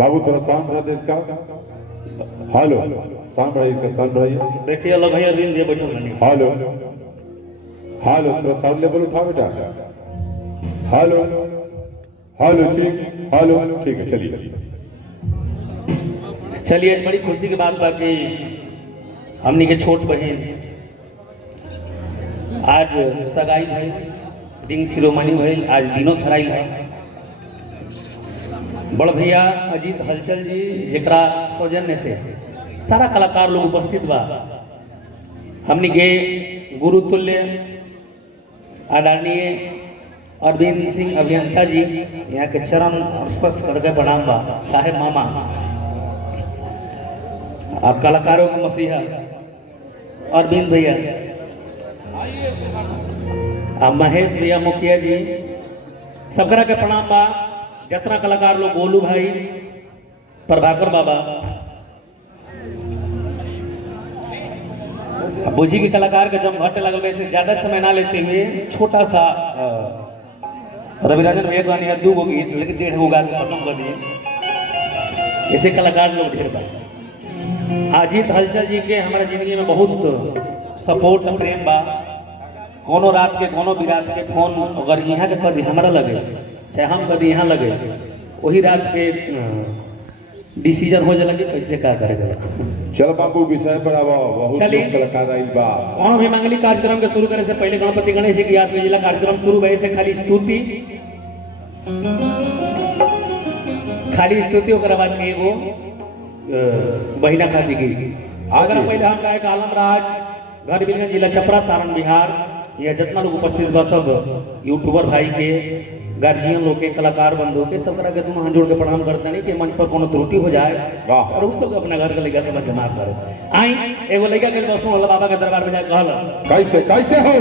बाबू थोड़ा साउंड बढ़ा दे इसका। हेलो, साउंड बढ़ाइए इसका, साउंड बढ़ाइए। देखिए अल्लाह भैया अरविंद ये बैठो बनी। हेलो हेलो, थोड़ा साउंड लेवल उठाओ बेटा। हेलो हेलो, ठीक, हेलो ठीक है, चलिए चलिए। बड़ी खुशी की बात बा कि हमनी के छोट बहन आज सगाई भइल, रिंग सिरोमणि भइल, आज दिनों धराइल है। बड़ भैया अजीत हलचल जी जरा सौजन्य से सारा कलाकार लोग उपस्थित बा। हमनी के गुरु तुल्य आदरणीय अरविंद सिंह अभियंता जी यहाँ के चरण स्पर्श करके प्रणाम बा। साहेब मामा आप कलाकारों के मसीहा अरविंद भैया, आप महेश भैया मुखिया जी, सबकरा के प्रणाम बा। जितना कलाकार लोग, गोलू भाई, प्रभाकर बाबा, बुझी के कलाकार के जब घट लगल वैसे ज्यादा समय ना लेते हुए छोटा सा रविराजन भैया गाने 2 गो गीत, लेकिन 1.5 गो गा के खत्म कर दिए। ऐसे कलाकार लोग ढेर बा। अजीत हलचल जी के हमारे जिंदगी में बहुत सपोर्ट प्रेम बा। कोनो रात के कोनो भी रात के फोन अगर यहाँ के कभी हमारा लगे चाहे हम कभी यहाँ लगे, वही रात के डिसीजन हो जाला कि कैसे क्या करेगा। चल बाबू विषय पर अब बहुत लोग कलाकार आइल बा। कोनो भी मांगलिक कार्यक्रम के शुरू करे से पहले गणपति गणेश जी की याद में जिला कार्यक्रम शुरू भए से खाली स्तुति ओकरा बाद एगो बहिना खाती गई। अगर पहले हम गायक आलम राज घर बिलगंज जिला छपरा सारण बिहार, या जितना लोग उपस्थित बा सब यूट्यूबर भाई के, गार्जियन लोग के, कलाकार बंधु के, सब तरह के दोनों हाथ जोड़ के प्रणाम करते नहीं कि मंच पर कोनो त्रुटि हो जाए और उस लोग अपना घर के लड़का समझ के माफ करो। आई एगो लड़का के बसों बाबा के दरबार में जाके कहलस, कैसे कैसे हो